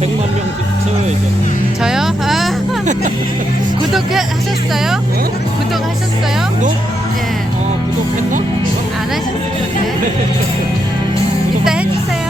100만 명 채워야죠. 저요? 아, 구독하셨어요? 네? 구독하셨어요? 구독? 예. 구독했나? 안 하셨을 건데. 이따 해주세요.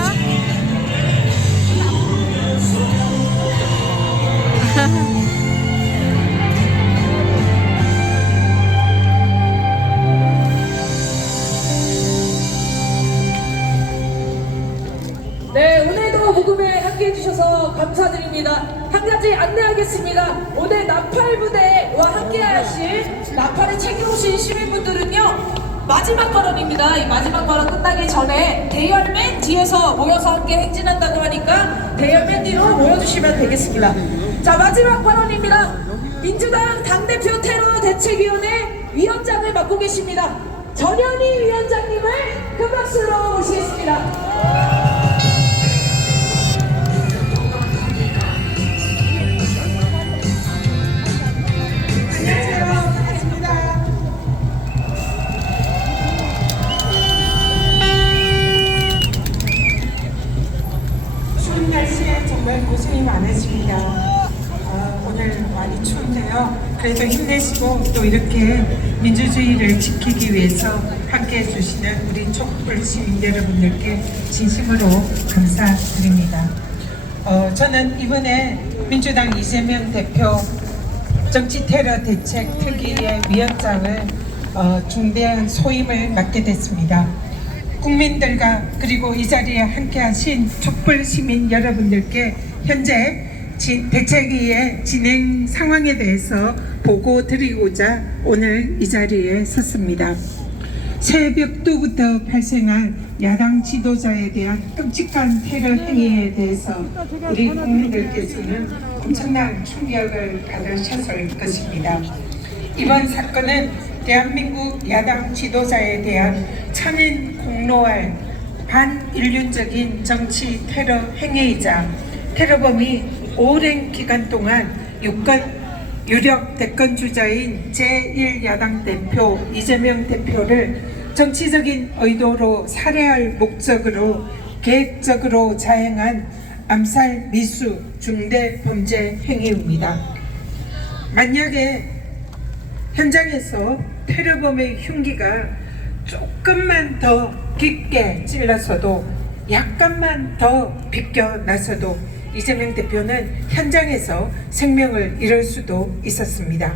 네, 오늘도 녹음에 함께해 주셔서 감사드립니다. 한 가지 안내하겠습니다. 오늘 나팔 부대와 함께 하실 나팔을 챙겨오신 시민분들은요, 마지막 발언입니다. 이 마지막 발언 끝나기 전에 대열 맨 뒤에서 모여서 함께 행진한다고 하니까 대열 맨 뒤로 모여주시면 되겠습니다. 자, 마지막 발언입니다. 민주당 당대표 테러 대책위원회 위원장을 맡고 계십니다. 전현희 위원장님을 큰 박수로 모시겠습니다. 추운 날씨에 정말 고생이 많으십니다. 오늘 많이 추운데요. 그래도 힘내시고 또 이렇게 민주주의를 지키기 위해서 함께 해주시는 우리 촛불 시민 여러분들께 진심으로 감사드립니다. 저는 이번에 민주당 이재명 대표 정치 테러 대책 특위의 위원장을 중대한 소임을 맡게 됐습니다. 국민들과 그리고 이 자리에 함께하신 촛불 시민 여러분들께 현재 대책위의 진행 상황에 대해서 보고 드리고자 오늘 이 자리에 섰습니다. 새벽부터 발생한 야당 지도자에 대한 끔찍한 테러 행위에 대해서 우리 국민들께서는 엄청난 충격을 받으셨을 것입니다. 이번 사건은 대한민국 야당 지도자에 대한 참인 공로할 반인륜적인 정치 테러 행위이자 테러범이 오랜 기간 동안 유력 대권주자인 제1야당 대표 이재명 대표를 정치적인 의도로 살해할 목적으로 계획적으로 자행한 암살 미수 중대 범죄 행위입니다. 만약에 현장에서 테러범의 흉기가 조금만 더 깊게 찔러서도 약간만 더 비껴나서도 이재명 대표는 현장에서 생명을 잃을 수도 있었습니다.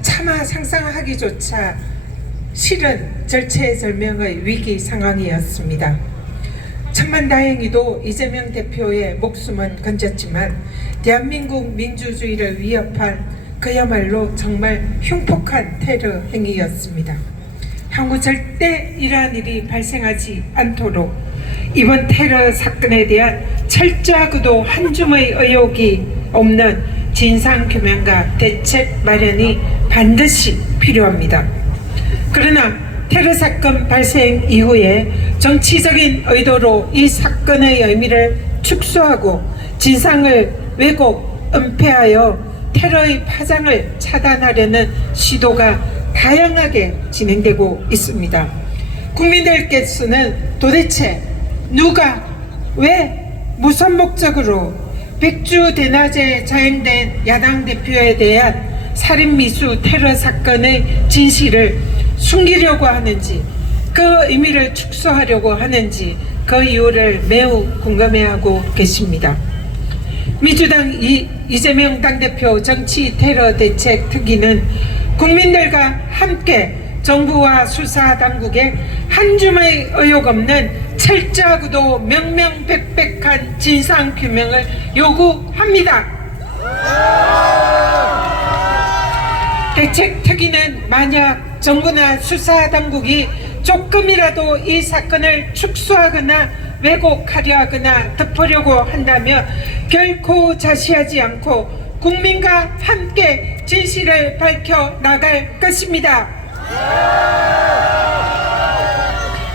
차마 상상하기조차 싫은 절체절명의 위기 상황이었습니다. 천만다행히도 이재명 대표의 목숨은 건졌지만 대한민국 민주주의를 위협한 그야말로 정말 흉폭한 테러 행위였습니다. 향후 절대 이러한 일이 발생하지 않도록 이번 테러 사건에 대한 철저하고도 한 줌의 의혹이 없는 진상규명과 대책 마련이 반드시 필요합니다. 그러나 테러 사건 발생 이후에 정치적인 의도로 이 사건의 의미를 축소하고 진상을 왜곡, 은폐하여 테러의 파장을 차단하려는 시도가 다양하게 진행되고 있습니다. 국민들께서는 도대체 누가 왜 무슨 목적으로 백주대낮에 자행된 야당 대표에 대한 살인미수 테러 사건의 진실을 숨기려고 하는지, 그 의미를 축소하려고 하는지 그 이유를 매우 궁금해하고 계십니다. 민주당 이재명 당대표 정치 테러 대책 특위는 국민들과 함께 정부와 수사당국에 한 줌의 의혹 없는 철저하고도 명명백백한 진상규명을 요구합니다. 대책 특위는 만약 정부나 수사당국이 조금이라도 이 사건을 축소하거나 왜곡하려 하거나 덮으려고 한다면 결코 자시하지 않고 국민과 함께 진실을 밝혀 나갈 것입니다.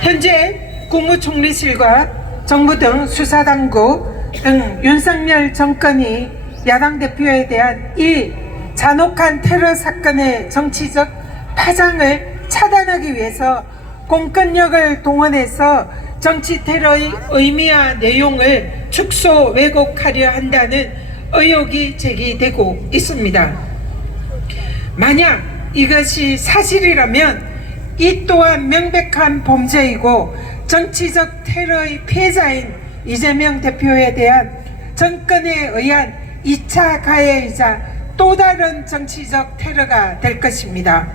현재 국무총리실과 정부 등 수사당국 등 윤석열 정권이 야당 대표에 대한 이 잔혹한 테러 사건의 정치적 파장을 차단하기 위해서 공권력을 동원해서 정치 테러의 의미와 내용을 축소 왜곡하려 한다는 의혹이 제기되고 있습니다. 만약 이것이 사실이라면 이 또한 명백한 범죄이고 정치적 테러의 피해자인 이재명 대표에 대한 정권에 의한 2차 가해이자 또 다른 정치적 테러가 될 것입니다.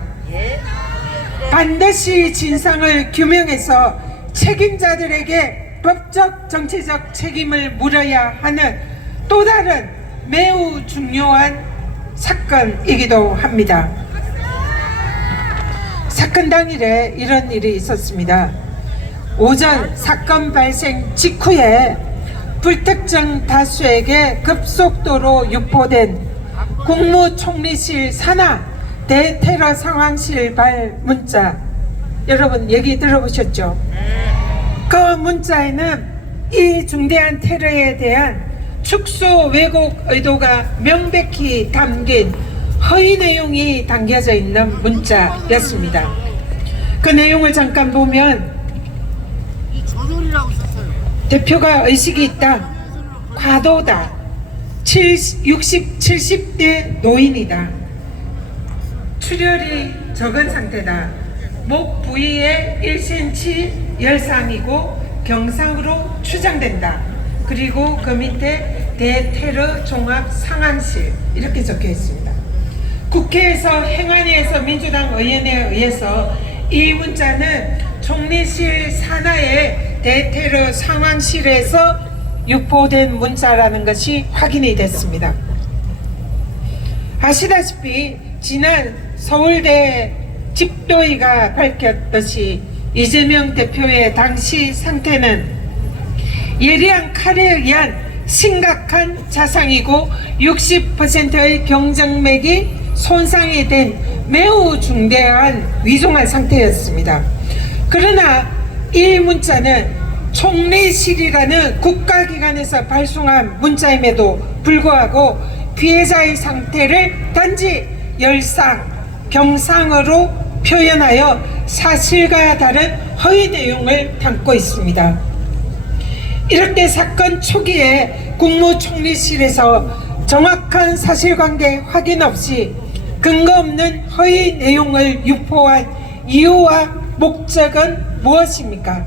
반드시 진상을 규명해서 책임자들에게 법적 정치적 책임을 물어야 하는 또 다른 매우 중요한 사건이기도 합니다. 사건 당일에 이런 일이 있었습니다. 오전 사건 발생 직후에 불특정 다수에게 급속도로 유포된 국무총리실 산하 대테러 상황실 발 문자, 여러분 얘기 들어보셨죠? 그 문자에는 이 중대한 테러에 대한 축소 왜곡 의도가 명백히 담긴 허위 내용이 담겨져 있는 문자였습니다. 그 내용을 잠깐 보면 대표가 의식이 있다, 과도다, 60, 70대 노인이다, 출혈이 적은 상태다, 목 부위에 1cm 열상이고 경상으로 추정된다. 그리고 그 밑에 대테러 종합 상황실 이렇게 적혀 있습니다. 국회에서 행안위에서 민주당 의원에 의해서 이 문자는 총리실 산하의 대테러 상황실에서 유포된 문자라는 것이 확인이 됐습니다. 아시다시피 지난 서울대 집도의가 밝혔듯이 이재명 대표의 당시 상태는 예리한 칼에 의한 심각한 자상이고 60%의 경정맥이 손상이 된 매우 중대한 위중한 상태였습니다. 그러나 이 문자는 총리실이라는 국가기관에서 발송한 문자임에도 불구하고 피해자의 상태를 단지 열상, 경상으로 표현하여 사실과 다른 허위 내용을 담고 있습니다. 이렇게 사건 초기에 국무총리실에서 정확한 사실관계 확인 없이 근거 없는 허위 내용을 유포한 이유와 목적은 무엇입니까?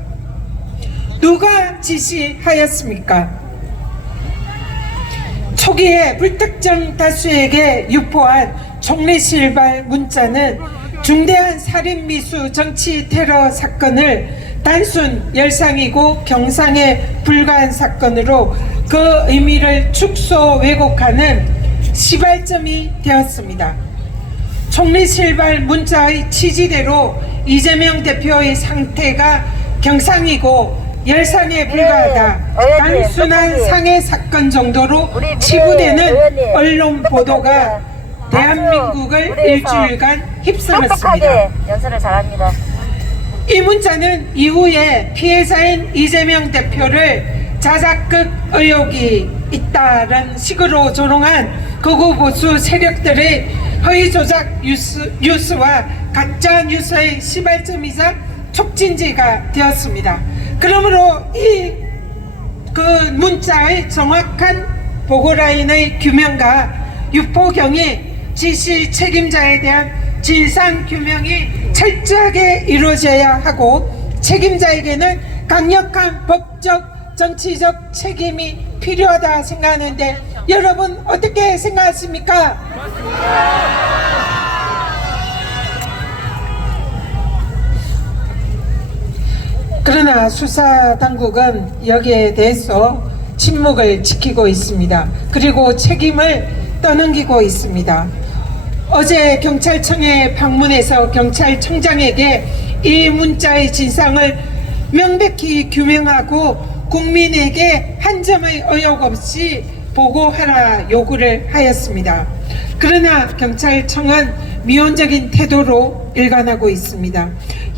누가 지시하였습니까? 초기에 불특정 다수에게 유포한 총리실발 문자는 중대한 살인미수 정치 테러 사건을 단순 열상이고 경상에 불과한 사건으로 그 의미를 축소 왜곡하는 시발점이 되었습니다. 총리실발 문자의 취지대로 이재명 대표의 상태가 경상이고 열상에 불과하다, 단순한 상해 사건 정도로 치부되는 언론 보도가 대한민국을 일주일간 휩쓸었습니다. 연설을 잘합니다. 이 문자는 이후에 피해자인 이재명 대표를 자작극 의혹이 있다는 식으로 조롱한 극우 보수 세력들의 허위 조작 뉴스와 가짜 뉴스의 시발점이자 촉진제가 되었습니다. 그러므로 그 문자의 정확한 보고라인의 규명과 유포 경위, 지시 책임자에 대한 진상 규명이 철저하게 이루어져야 하고 책임자에게는 강력한 법적, 정치적 책임이 필요하다 생각하는데 여러분 어떻게 생각하십니까? 그러나 수사당국은 여기에 대해서 침묵을 지키고 있습니다. 그리고 책임을 떠넘기고 있습니다. 어제 경찰청에 방문해서 경찰청장에게 이 문자의 진상을 명백히 규명하고 국민에게 한 점의 의혹 없이 보고하라 요구를 하였습니다. 그러나 경찰청은 미온적인 태도로 일관하고 있습니다.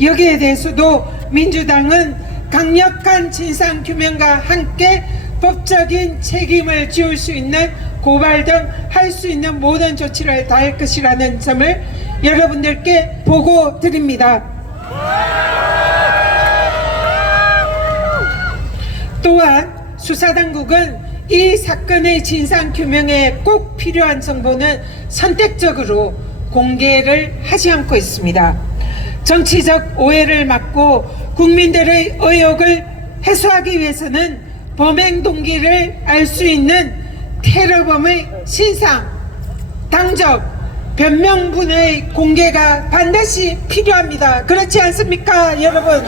여기에 대해서도 민주당은 강력한 진상규명과 함께 법적인 책임을 지울 수 있는 고발 등 할 수 있는 모든 조치를 다할 것이라는 점을 여러분들께 보고 드립니다. 또한 수사당국은 이 사건의 진상규명에 꼭 필요한 정보는 선택적으로 공개를 하지 않고 있습니다. 정치적 오해를 막고 국민들의 의혹을 해소하기 위해서는 범행 동기를 알 수 있는 테러범의 신상, 당적, 변명분의 공개가 반드시 필요합니다. 그렇지 않습니까, 여러분?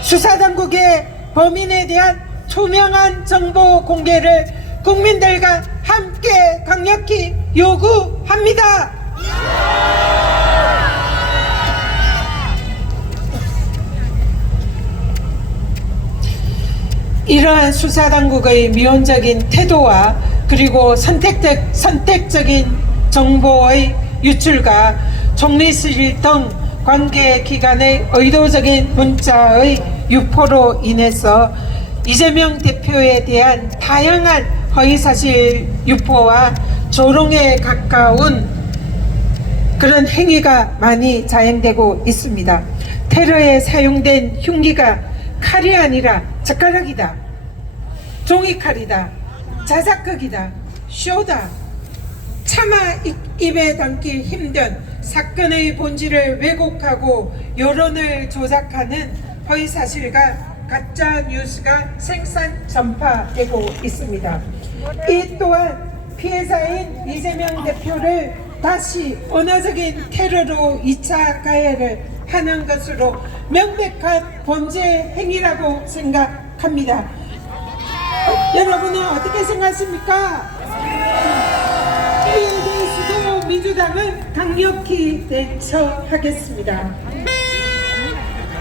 수사당국의 범인에 대한 투명한 정보 공개를 국민들과 함께 강력히 요구합니다. 이러한 수사당국의 미온적인 태도와 그리고 선택적인 정보의 유출과 총리실 등 관계기관의 의도적인 문자의 유포로 인해서 이재명 대표에 대한 다양한 허위사실 유포와 조롱에 가까운 그런 행위가 많이 자행되고 있습니다. 테러에 사용된 흉기가 칼이 아니라 젓가락이다, 종이칼이다, 자작극이다, 쇼다, 차마 입에 담기 힘든 사건의 본질을 왜곡하고 여론을 조작하는 허위사실과 가짜 뉴스가 생산 전파되고 있습니다. 이 또한 피해자인 이재명 대표를 다시 언어적인 테러로 2차 가해를 하는 것으로 명백한 범죄 행위라고 생각합니다. 여러분은 어떻게 생각하십니까? 이에 대해서도 민주당은 강력히 대처하겠습니다.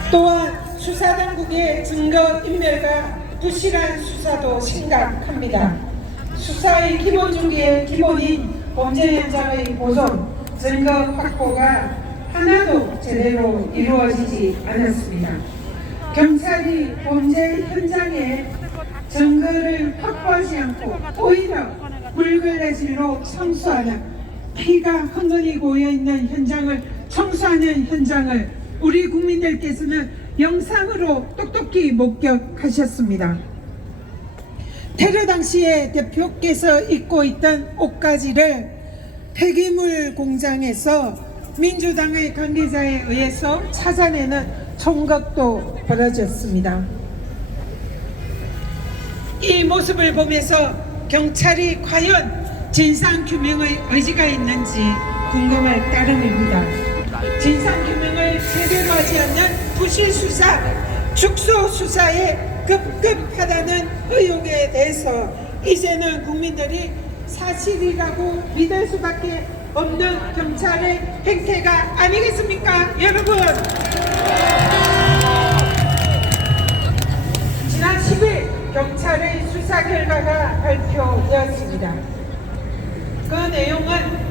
또한 수사당국의 증거인멸과 부실한 수사도 심각합니다. 수사의 기본 중에 기본인 범죄 현장의 보존, 증거 확보가 하나도 제대로 이루어지지 않았습니다. 경찰이 범죄 현장에 증거를 확보하지 않고 오히려 물걸레질로 청소하는, 피가 흥건히 고여있는 현장을 청소하는 현장을 우리 국민들께서는 영상으로 똑똑히 목격하셨습니다. 테러 당시에 대표께서 입고 있던 옷가지를 폐기물 공장에서 민주당의 관계자에 의해서 찾아내는 총격도 벌어졌습니다. 이 모습을 보면서 경찰이 과연 진상규명의 의지가 있는지 궁금할 따름입니다. 진상규명을 제대로 하지 않는 부실수사, 축소수사에 급급하다는 의혹에 대해서 이제는 국민들이 사실이라고 믿을 수밖에 없는 경찰의 행태가 아니겠습니까, 여러분? 지난 10일 경찰의 수사 결과가 발표되었습니다. 그 내용은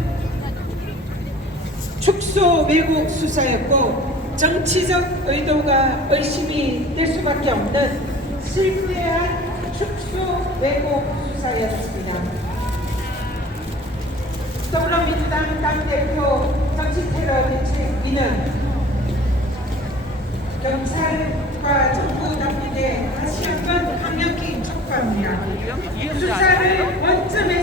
축소 왜곡 수사였고 정치적 의도가 의심이 될 수밖에 없는 실패한 축소 왜곡 수사였습니다. 더불어민주당 당대표 정치테러 대책위는 경찰과 정부 당국에 다시 한번 강력히 촉구합니다. 수사를 원점에